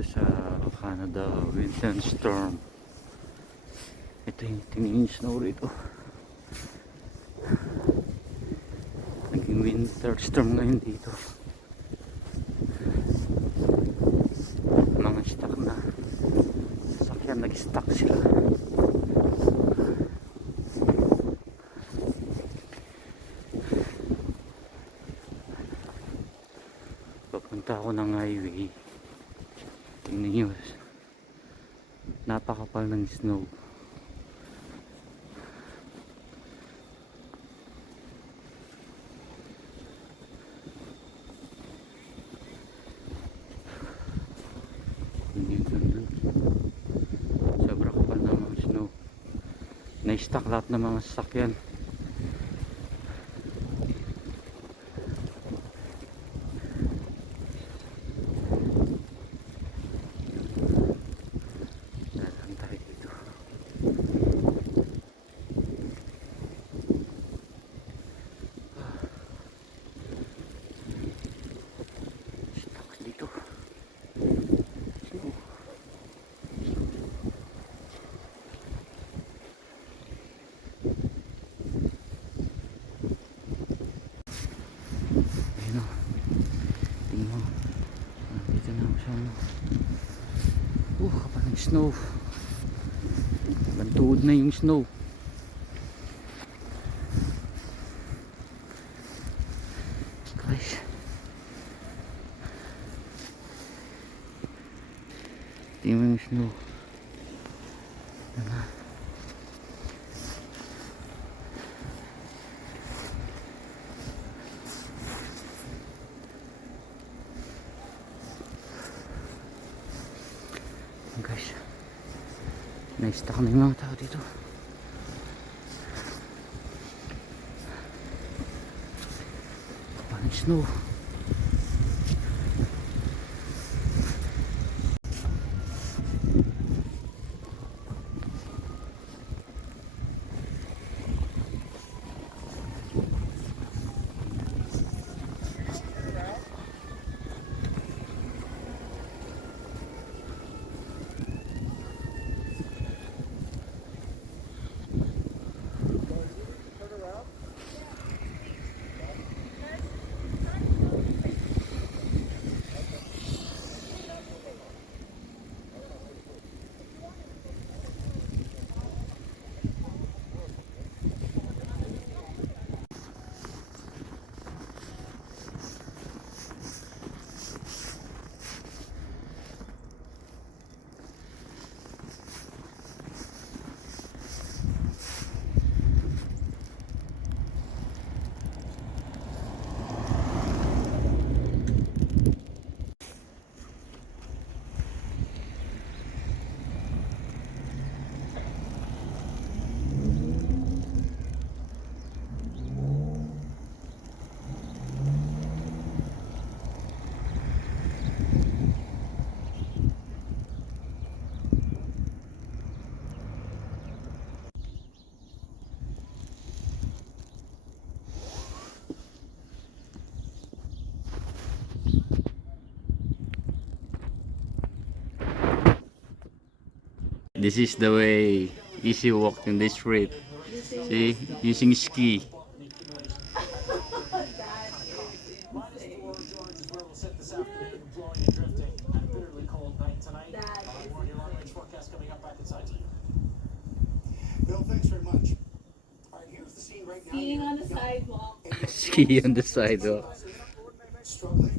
dito sa Canada, winter storm. Ito yung tingin snow rito. Naging winter storm ngayon dito. Mga stuck na sasakyan, nag-stuck sila. Papunta ako ng highway. Tingnan nyo, napakapal ng snow. Sobrang kapal ng mga snow. Na-stuck lahat ng mga sasakyan. Kapal ng snow. Bantuod na yung snow. Guys, tingnan yung snow. Guys, na-stuck na yung mga tao dito. Kapal ng snow. This is the way easy walk in this street. See, using ski. Bill, thanks very much. All right, here's the scene right now. Skiing on the sidewalk. Ski on the sidewalk. Struggling.